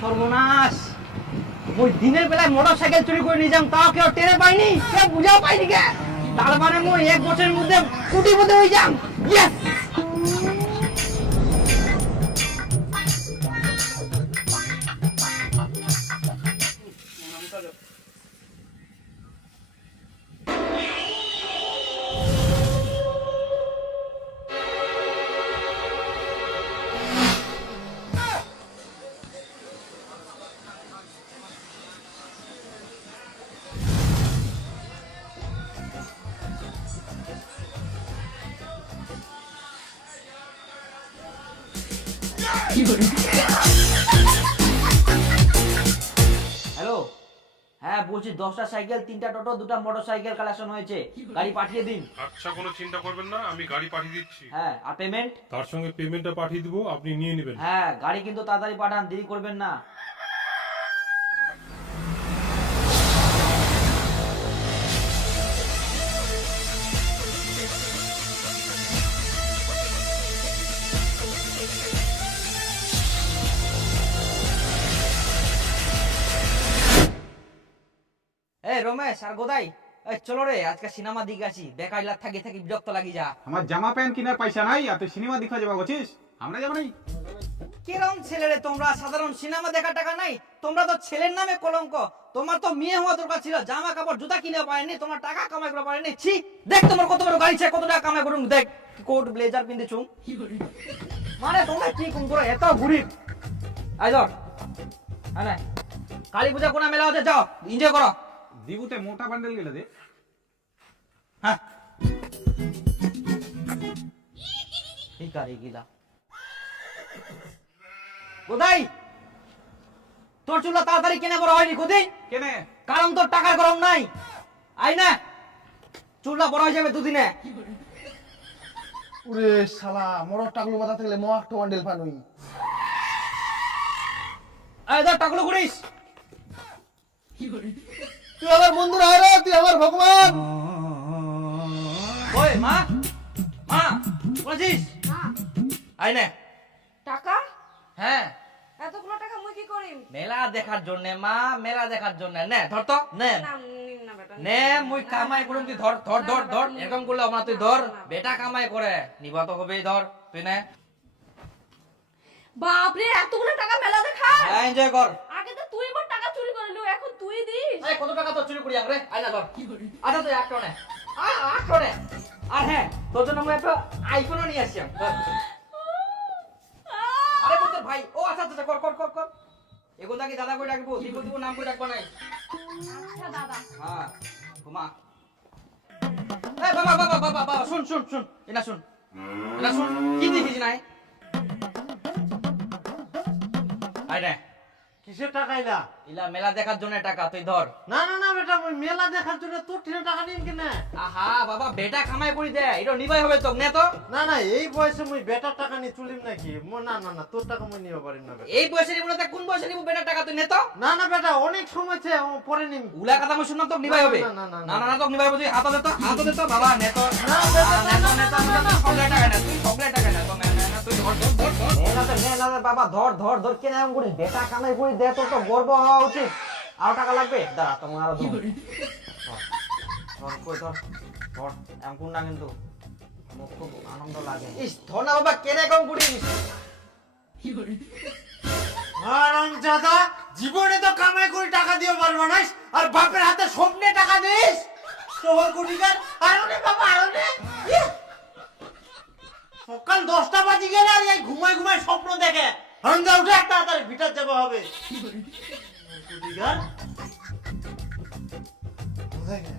সর্বনাশ, ওই দিনের বেলায় মোটরসাইকেল চুরি করে নিয়ে যাম, তাও কেউ টেরে পাইনি, কেউ বুঝাও পাইনি কে। তার মানে মই 1 বছরের মধ্যে কোটিপতি হয়ে যাম। ইয়েস। হ্যালো, হ্যাঁ বলছি 10টা সাইকেল, 3টা টোটো, 2টা মোটরসাইকেল কালেকশন হয়েছে, গাড়ি পাঠিয়ে দিন। আচ্ছা, কোনো চিন্তা করবেন না, আমি গাড়ি পাঠিয়ে দিচ্ছি। হ্যাঁ, আর পেমেন্ট? তার সঙ্গে পেমেন্টটা পাঠিয়ে দিব, আপনি নিয়ে নেবেন। হ্যাঁ, গাড়ি কিন্তু তাড়াতাড়ি পাঠান, দেরি করবেন না। এই রমেশ আর গোদাই, এই চলো রে, আজকে সিনেমা দিকে আসি, বেকার লাগ থাকি থাকি বিরক্ত লাগি যা। আমার জামা প্যান্ট কেনার পয়সা নাই আর তুই সিনেমা দেখা যাবা বলছিস? আমরা যাবো নাই। কিরম ছেলে রে তোমরা, সাধারণ সিনেমা দেখার টাকা নাই? তোমরা তো ছেলের নামে কলঙ্ক। তোমার তো মেয়ে হওয়া দরকার ছিল, জামা কাপড় জুতা কিনে পারেনি, তোমার টাকা কামাই করে পারেনি। ছি, দেখ তোমার কত বড় গাড়ি ছে, কত টাকা কামাই করুন, দেখ কোট ব্লেজার পিনতেছুম। মানে তোমরা কি কোন করে এত গরিব? আই ধর, হ্যাঁ কালী পূজা কোনা মেলা হচ্ছে, যাও এনজয় করো। দিবুতে মোটা বান্ডেল গেলে দে। হ্যাঁ ঠিক আছে গিলা কোথায় তোর চুলা তাড়াতাড়ি কেনা বড় হয়নি কোথায়? কেনে? কারণ তোর টাকার গরম নাই। আই না, চুলা বড় হয়ে যাবে দুদিনে। ওরে শালা, মরর টাকলু মাথা থাকলে মো একটা বান্ডেল পানুই। এই ধর টাকলু করিস। তুই আমার বন্ধু না রে, তুই আমার ভগবান। ওই মা, মা বলছিস? আই না টাকা? হ্যাঁ, এতগুলো টাকা মুই কি করিম? মেলা দেখার জন্য মা, মেলা দেখার জন্য। নে ধর তো, নে না নিম না বেটা। নে, মুই কামাই করুম, তুই ধর ধর ধর ধর। এরকম করলে আমার তুই ধর, বেটা কামাই করে নিবা তো হবেই, ধর তুই নে। বাপ রে, এতগুলো টাকা মেলা দেখা? হ্যাঁ এনজয় কর। আগে তো তুই মোর টাকা চুরি করলি, এখন তুই দিস? এই কত টাকা তো চুরি করি আমরা, আই না ধর। আচ্ছা তুই আটটো নে, আটটো নে। আর হ্যাঁ, তোর জন্য আমি একটা আইফোনও নিয়ে আসছি। আরে তোর ভাই, ও আচ্ছা আচ্ছা কর কর কর কর। এগুলো কি দাদা কই ডাকবো, দিব দিব নাম কই ডাকবো নাই? আচ্ছা দাদা। হ্যাঁ ঘুমা। এই বাবা বাবা বাবা বাবা, শুন শুন শুন, এটা শুন, এটা শুন, কি দেখিস নাই? আই রে, কিসের টাকা এলা? ইলা মেলা দেখার জন্য টাকা, তুই ধর। না না না বেটা, ওই মেলা দেখার জন্য তোর থেকে টাকা নিন কিনা? আহা বাবা, বেটা কামাই করি দে, এটা নিবাই হবে তো, নে তো। না না, এই বয়সে মুই বেটার টাকা নিয়ে চলিম নাকি? না না না, তোর টাকা মুই নিতে পারিম না বেটা। এই বয়সে নিব না, কোন বয়সে নিব বেটা টাকা, তুই নে তো। না না বেটা, অনেক সময় আছে, পরে নিম। উলা কথা মই শুনলাম তো নিবাই হবে। না, না, না, না না। না না, তো নিবাই হবে, তুই হাত দে তো, হাত দে তো বাবা, নে তো। না বেটা, নে তো, নে তো, নে তো, সকলে টাকা নে, তুই সকলে টাকা নে তো, নে নে নে, তুই ধর ধর ধর ধর। নে না নে না বাবা, ধর ধর ধর, কেন এমন করিস? বেটা কামাই করি দে, তোর তো গর্ব হওয়া উচিত। আরো টাকা লাগবে? দাঁড়া তোমার আরো ধর। ধর কই ধর, ধর এমন না, কিন্তু আমার খুব আনন্দ লাগে। ইস ধর না বাবা, কেন এরকম করিস? হারামজাদা, জীবনে তো কামাই করে টাকা দিও পারবো না, আর বাপের হাতে স্বপ্নে টাকা দিস? তোর কোটিকার আরনে বাবা, আরনে সকাল 10টা বাজে গেলে আর এই ঘুমাই ঘুমাই স্বপ্ন দেখে। হারামজা উঠে একটা তাড়াতাড়ি ভিটার যাবো হবে। কোটিকার কোথায় গেল?